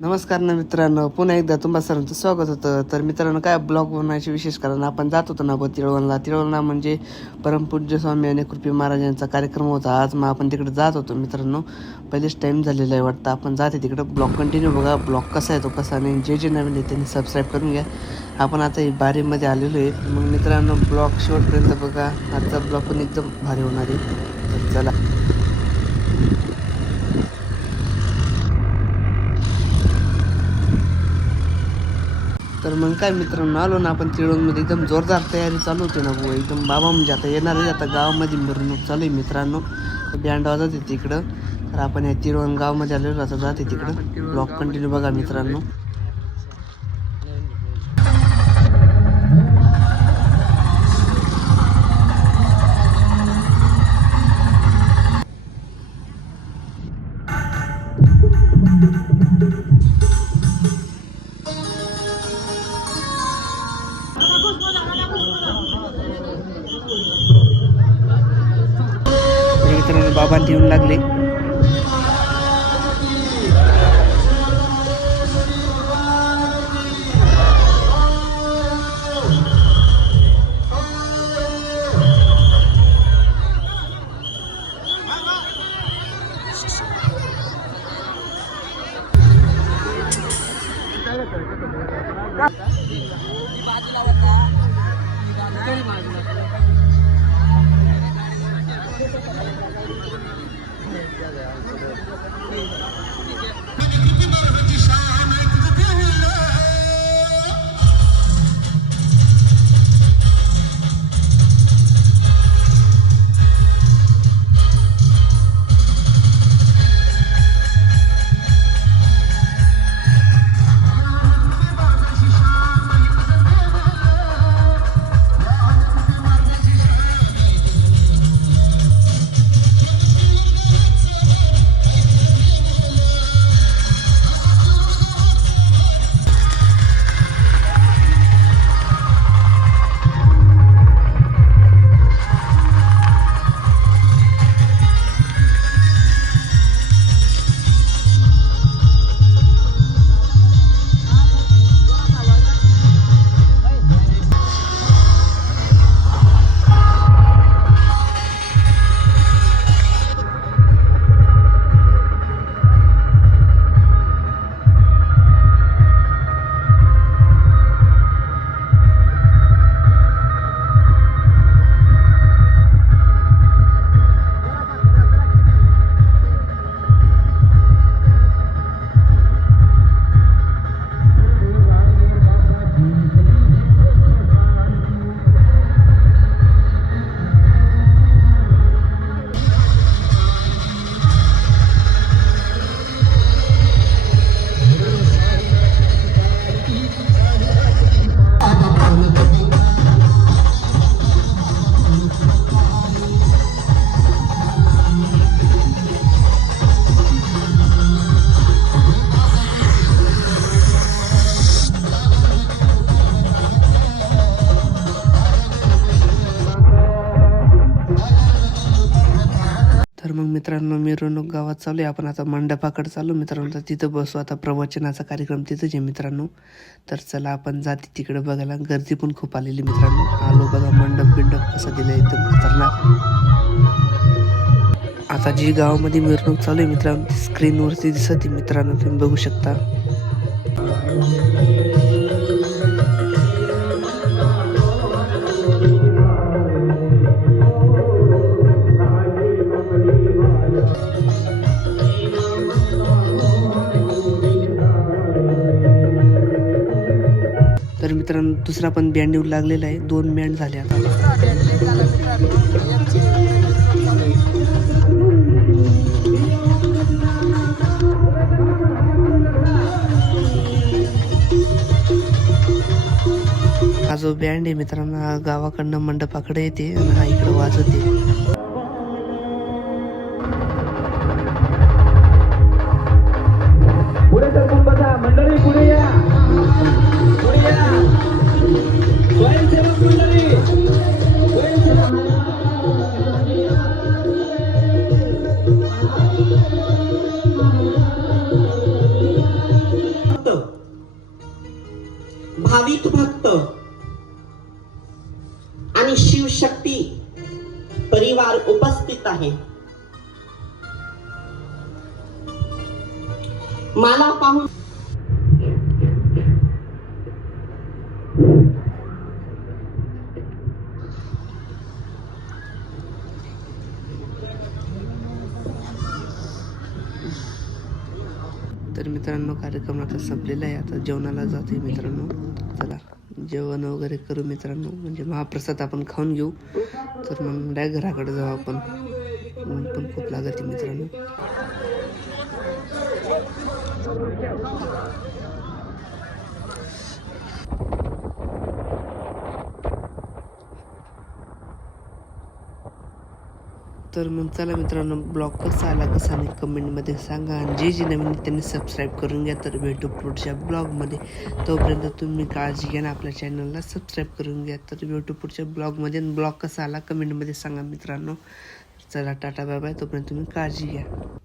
नमस्कार ना मित्रांनो, पुन्हा एकदा तुम्हा सर्वांचं स्वागत होतं. तर मित्रांनो, काय ब्लॉग बनवायचे विशेष कारण आपण जात होतो ना तिळवणला म्हणजे परमपूज्य स्वामी आणि कृपी महाराजांचा कार्यक्रम होता आज. मग आपण तिकडे जात होतो मित्रांनो. पहिलेच टाईम झालेला आहे वाटतं. आपण जाते तिकडं. ब्लॉग कंटिन्यू बघा. ब्लॉग कसा आहे तो कसा नाही, जे नवीन आहे त्यांनी सबस्क्राईब करून घ्या. आपण आता ही बारीमध्ये आलेलो आहे. मग मित्रांनो, ब्लॉग शेवटपर्यंत बघा. आजचा ब्लॉग पण एकदम भारी होणार आहे. तर चला. तर मग काय मित्रांनो, आलो ना आपण तिळवणमध्ये. एकदम जोरदार तयारी चालू होती ना भाऊ. एकदम बाबा म्हणजे आता येणार आहे. आता गावामध्ये मिरवणूक चालू आहे मित्रांनो. बँड वाजत आहे तिकडं. तर आपण या तिळवण गावामध्ये आलेलो आता जाते तिकडं. ब्लॉग कंटिन्यू बघा मित्रांनो. मित्रांनो, बाबा येऊन लागले. तर मग मित्रांनो, मिरवणूक गावात चालू आहे. आपण आता मंडपाकडे चालू मित्रांनो. तर तिथं बसू. आता प्रवचनाचा कार्यक्रम तिथंच आहे मित्रांनो. तर चला आपण जाते तिकडे बघायला. गर्दी पण खूप आलेली मित्रांनो. आलो बघा. बिंडप कसा दिला एकदम खतरनाक. आता जी गावामध्ये मिरवणूक चालू आहे मित्रांनो, ती स्क्रीनवरती दिसत आहे मित्रांनो. तुम्ही बघू शकता. तर मित्रांनो, दुसरा पण बँड येऊ लागलेला आहे. 2 बँड झाले आता. हा जो बँड आहे मित्रांनो, हा गावाकडनं मंडपाकडे येते आणि हा इकडे वाजवते. मंडळी पुढे या, पुढे या. स्वयंसेवक मंडळी, भाविक भक्त आणि शिवशक्ती परिवार उपस्थित आहे. मला पाहून तर मित्रांनो कार्यक्रम आता संपलेला आहे. आता जेवणाला जातोय मित्रांनो. चला जेवण वगैरे करू मित्रांनो, म्हणजे महाप्रसाद आपण खाऊन घेऊ. तर मग डायरेक्ट घराकडे जाऊ आपण. ऊन पण खूप लागत आहे मित्रांनो. तर मग चला मित्रांनो, ब्लॉग कसा आला कसा नाही कमेंटमध्ये सांगा. आणि जे जे नवीन त्यांनी सबस्क्राईब करून घ्या. तर भेटू पुढच्या ब्लॉगमध्ये. तोपर्यंत तुम्ही काळजी घ्या ना, आपल्या चॅनलला सबस्क्राईब करून घ्या. तर भेटू पुढच्या ब्लॉगमध्ये. ब्लॉग कसा आला कमेंटमध्ये सांगा मित्रांनो. चला टाटा बाय बाय. तोपर्यंत तुम्ही काळजी घ्या.